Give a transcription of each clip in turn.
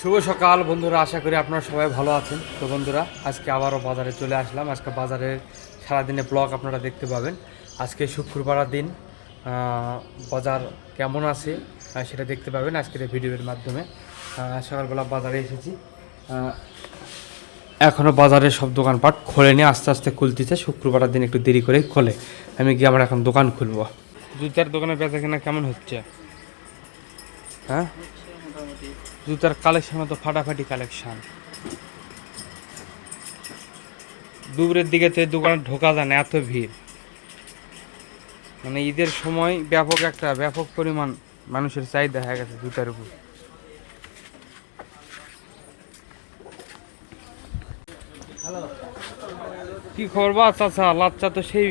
শুভ সকাল বন্ধুরা, আশা করি আপনারা সবাই ভালো আছেন। তো বন্ধুরা, আজকে আবারও বাজারে চলে আসলাম। আজকে বাজারের সারাদিনে ব্লগ আপনারা দেখতে পাবেন। আজকে শুক্রবার দিন, বাজার কেমন আছে সেটা দেখতে পাবেন আজকের এই ভিডিওর মাধ্যমে। সকালবেলা বাজারে এসেছি, এখনও বাজারে সব দোকানপাট খোলেনি, আস্তে আস্তে খুলতেছে। শুক্রবার দিন একটু দেরি করেই খোলে। আমি গিয়ে আমার এখন দোকান খুলবো। জুতার দোকানে বেচা কেনা কেমন হচ্ছে? হ্যাঁ, জুতার কালেকশন তো ফাটাফাটি কালেকশন। দুপুরের দিকে তো দোকানে ঢোকা যায় না, এত ভিড়। মানে ঈদের সময় ব্যাপক পরিমাণ মানুষের চাহিদা হয়ে গেছে জুতার উপর। কি খবর বা চাচা? লাচ্চা তো সেই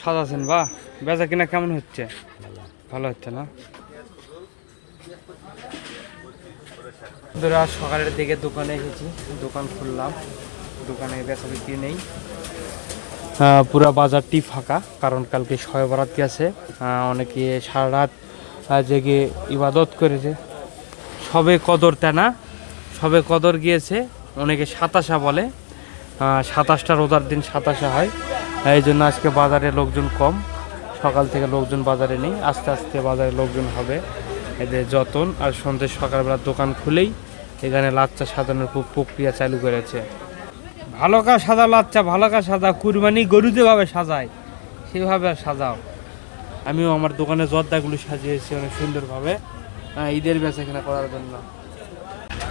সাজাছেন বা বেচা কিনা কেমন হচ্ছে? ভালো হচ্ছে না? বন্ধুরা, সকালের দিকে দোকানে এসেছি, দোকান খুললাম। দোকানে বেচা বিক্রি নেই, পুরো বাজারটি ফাঁকা। কারণ কালকে শবে বরাত গেছে, অনেকে সারা রাত জেগে ইবাদত করেছে। সবে কদর তেনা, সবে কদর গিয়েছে, অনেকে সাতাশা বলে। 27টা রোজার দিন সাতাশা হয়। এই জন্য আজকে বাজারে লোকজন কম, সকাল থেকে লোকজন বাজারে নেই। আস্তে আস্তে বাজারে লোকজন হবে, এদের যতন। আর সন্ধ্যে সকালবেলা দোকান খুলেই এখানে লাচ্চা সাজানোর প্রক্রিয়া চালু করেছে। ভালো কাজ সাজাও লাচ্চা, ভালো কাজ সাজাও। কুরবানি গরু যেভাবে সাজায় সেভাবে সাজাও। আমিও আমার দোকানে জর্দাগুলো সাজিয়েছি অনেক সুন্দরভাবে, ঈদের বেচা কেনা করার জন্য।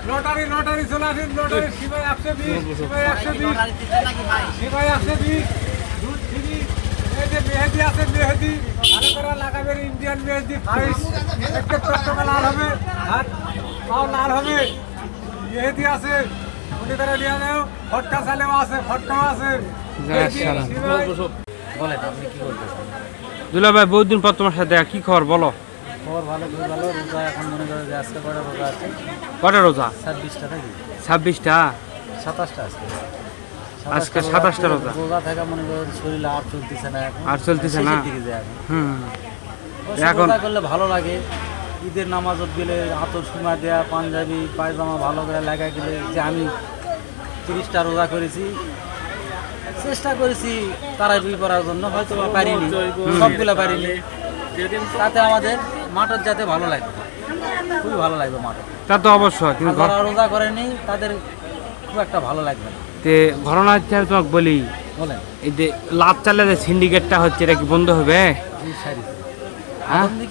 লটারি চলে আসেন, লটারি সিপাই 120, সিপাই 120, সিপাই 120, দুধ ফ্রি। এই যে মেহেদি আছে, মেহেদি ভালো করে লাগাবেন, ইন্ডিয়ান মেহেদি ফাইস। একটা চট্টমে লাল হবে, হাত পাও লাল হবে। মেহেদি আছে, উনি করে নিয়ে যাও। ফটকা চালেও আছে, ফটকাও আছে। বলেন আপনি কি বলতেছেন? দুলা ভাই, বহুত দিন পর তোমার সাথে, কি খবর বলো? খবর ভালো, খুব ভালো। রোজা এখন মনে করো যে আজকে কয়টা রোজা আছে? কটা রোজা? 26টা নাকি? 26টা? 27টা আজকে 27টা রোজা। রোজা থেকে মনে করো শরীর আর চলতেছে না, এখন আর চলতেছে না। এখন রোজা করলে ভালো লাগে। ঈদের নামাজত গেলে হাতর সুমা দেয়া, পাঞ্জাবি পায়জামা ভালো করে লাগাই গেলে, যে আমি 30টা রোজা করেছি, চেষ্টা করেছি তারাবি করার জন্য, হয়তো পারিনি, সবগুলো পারিনি। তাতে আমাদের মাঠের যাতে ভালো লাগবে, খুবই ভালো লাগবে মাঠে। তা তো অবশ্যই, কিন্তু যারা রোজা করেনি তাদের খুব একটা ভালো লাগবে না। ঘটনা হচ্ছে, আমি তোমাকে বলি, বলেন এই যে লাচ্চালের যে সিন্ডিকেটটা হচ্ছে, এটা কি বন্ধ হবে?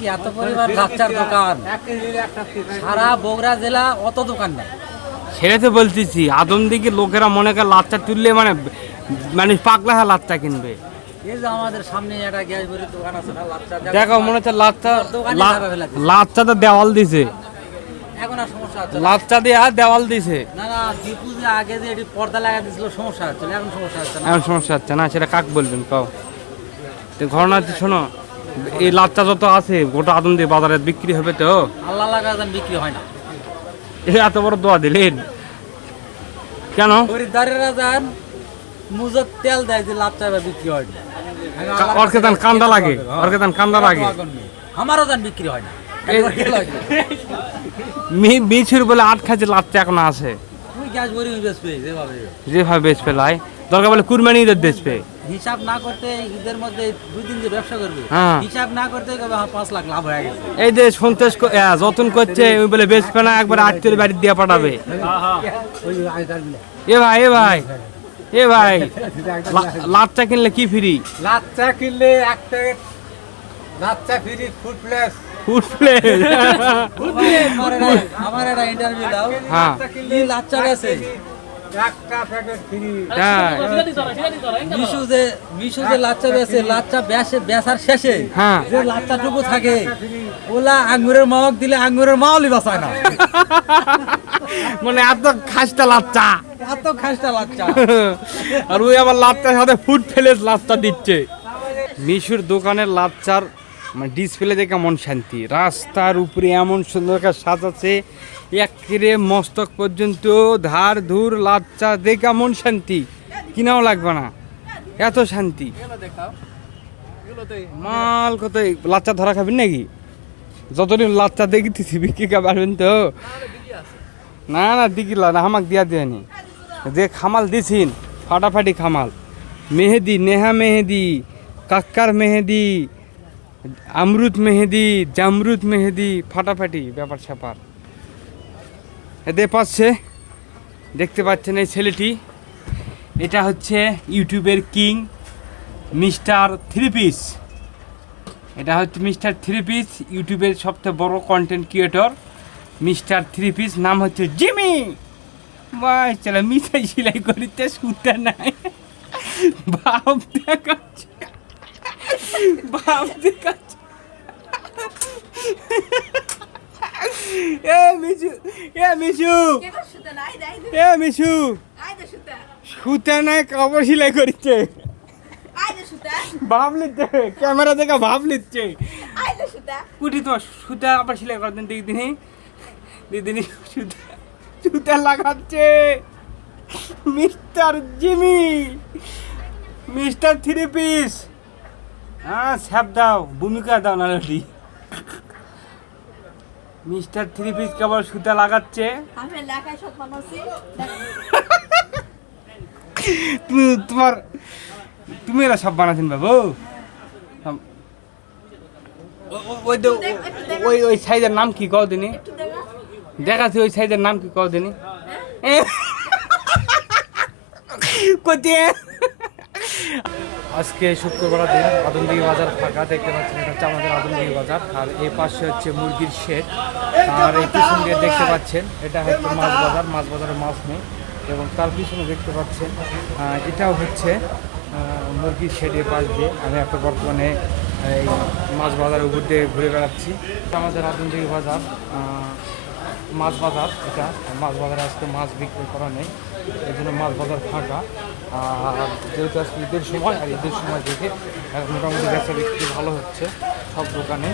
কি এত পরিমাণ লাচ্চার দোকান সারা বগুড়া জেলা, অত দোকান নেই। সেটা তো বলতেছি, আদমদিকে লোকেরা মনে করে লাচ্চা তুললে মানে মানুষ পাগলা হয় লাচ্চা কিনবে। এই যে আমাদের সামনে একটা গ্যাস ভরির দোকান আছে না, লাচ্চা দেখো, মনে হচ্ছে লাচ্চাটা দেওয়াল দিছে। এখন আর সমস্যা হচ্ছে লাচ্চা দিয়ে দেওয়াল দিছে। না না, দীপু যে আগে যে এটি পর্দা লাগা দিছিল, সমস্যা হচ্ছিল, এখন সমস্যা হচ্ছে না। এখন সমস্যা হচ্ছে না, সেটা কাক বলবেন কও? তো ঘটনা হচ্ছে, শোনো, এই লাচ্চা যত আছে গোটা আদম দিয়ে বাজারে বিক্রি হবে তো? আল্লাহ লাগা বিক্রি হয় না। এত বড় দোয়া দিলেন কেন? খরিদ্দারেরা যান মুজত তেল দেয় যে লাচ্চা বিক্রি হয় না। ওরকে দান কান্দা লাগে, ওরকে দান কান্দা লাগে। আমারও দান বিক্রি হয় না। মিছুর বলে 8 খাঁচি লাচ্চা এখন আছে। তুই গ্যাস ভরি বেচবে যেভাবে বেচবে লাই, দরকার বলে কুরবানি ঈদের বেচবে। হিসাব না করতে ঈদের মধ্যে 2 দিন যে ব্যবসা করবে, হিসাব না করতে 5 লাখ লাভ হয়ে গেছে। এই যে সন্তেশ যতন করছে, ওই বলে বেচবে না, একবার আটকের বাড়ি দিয়ে পাঠাবে। এ ভাই, এ ভাই, এ ভাই, লাচ্চা কিনলে কি ফ্রি? লাচ্চা কিনলে একটা লাচ্চা free, food place. Food place আমার একটা ইন্টারভিউ দাও। হ্যাঁ, কিনলে লাচ্চা আছে একটা প্যাকেট ফ্রি। হ্যাঁ, মিশু যে লাচ্চা বেচে, লাচ্চা বেচার শেষে যে লাচ্চাটুকু থাকে, ওলা আঙ্গুরের মাওয়াক দিলে আঙ্গুরের মাওয়ালি বাঁচায় না। মানে এত খাসটা লাচ্চা, এত খাসটা লাচ্চা। আর ওই আবার লাচ্চার সাথে ফুড প্লেস লাচ্চা দিচ্ছে। মিশুর দোকানের লাচ্চার মানে ডিসপ্লে দেখে মন শান্তি। রাস্তার উপরে এমন সুন্দর করে সাজাচ্ছে, একেবারে মস্তক পর্যন্ত ধার ধুর লাচ্চা দেখে মন শান্তি, কিনাও লাগবে না, এত শান্তি। মাল কত। লাচ্চা ধরা খাবেন নাকি? যতদিন লাচ্চা দেখিতেছি বিক্রি কা পারবেন তো? না না দিকিলা না, আমাকে দিয়া দেয়নি। যে খামাল দিছিন ফাটাফাটি খামাল, মেহেদি, নেহা মেহেদি, কাক্কার মেহেদি, আমরুদ মেহেদি, জামরুদ মেহেদি, ফাটাফাটি ব্যাপার স্যাপার। এতে পাচ্ছে, দেখতে পাচ্ছেন এই ছেলেটি, এটা হচ্ছে ইউটিউবের কিং মিস্টার থ্রি পিস। এটা হচ্ছে মিস্টার থ্রি পিস, ইউটিউবের সবচেয়ে বড় content creator mister three piece, নাম হচ্ছে জিমি। ভাই চলো মিঠাই সেলাই করিতে সুতা নাই, ভাব দেখাচ্ছে, ভাব দেখাচ্ছে। এ মিশু, এ মিশু, এ মিশু, সুতা নাই, কাপড় সেলাই করিতে ভাব লিখছে, ক্যামেরা দেখে ভাব লিখছে। কুটি তো সুতা আবার সেলাই করতেন দিদিনি, দিদিনি সুতা, সুতা লাগাচ্ছে mister Jimmy, mister three piece. হ্যাঁ স্যাপ দাও, ভূমিকা দাও না লটি। মিস্টার থ্রি পিস কেবল সুতা লাগাচ্ছে। তোমার তুমি এরা সব বানাচ্ছেন বাবু? ওই তো ওই ওই সাইজের নাম কি কও দিনি? দেখাচ্ছি ওই সাইজের নাম কি কও দিনি? কোথায় আজকে শুক্রবার দিন, আদমদিঘি বাজার ফাঁকা, দেখতে পাচ্ছেন এটা হচ্ছে আমাদের আদমদিঘি বাজার। আর এই পাশে হচ্ছে মুরগির শেড, আর এই পিছন দিয়ে দেখতে পাচ্ছেন এটা হচ্ছে মাছ বাজার, মাছ বাজারে মাছ নেই। এবং তার পিছনে দেখতে পাচ্ছেন এটাও হচ্ছে মুরগির শেডের পাশ দিয়ে। আমি এখন বর্তমানে এই মাছ বাজারের উপর দিয়ে ঘুরে বেড়াচ্ছি। আমাদের আদমদিঘি বাজার মাছ বাজার, এটা মাছ বাজারে আজকে মাছ বিক্রি করা নেই, এই জন্য মাছ বাজার ফাঁকা। আর যেহেতু আজকে ঈদের সময়, আর ঈদের সময় দেখে মোটামুটি বেচা বিক্রি ভালো হচ্ছে, সব দোকানে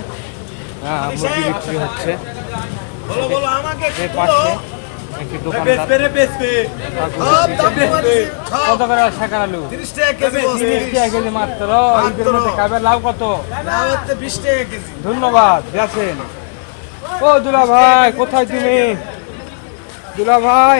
মুরগি বিক্রি হচ্ছে। এর পাশে একটি দোকানদার কত করে শাকার আলু? 30 টাকা কেজি মাত্র। ঈদের মধ্যে খাবে, লাভ কত? 20 টাকা কেজি। ধন্যবাদ গেছেন। ও দুলা ভাই, কোথায় তুমি? দুলা ভাই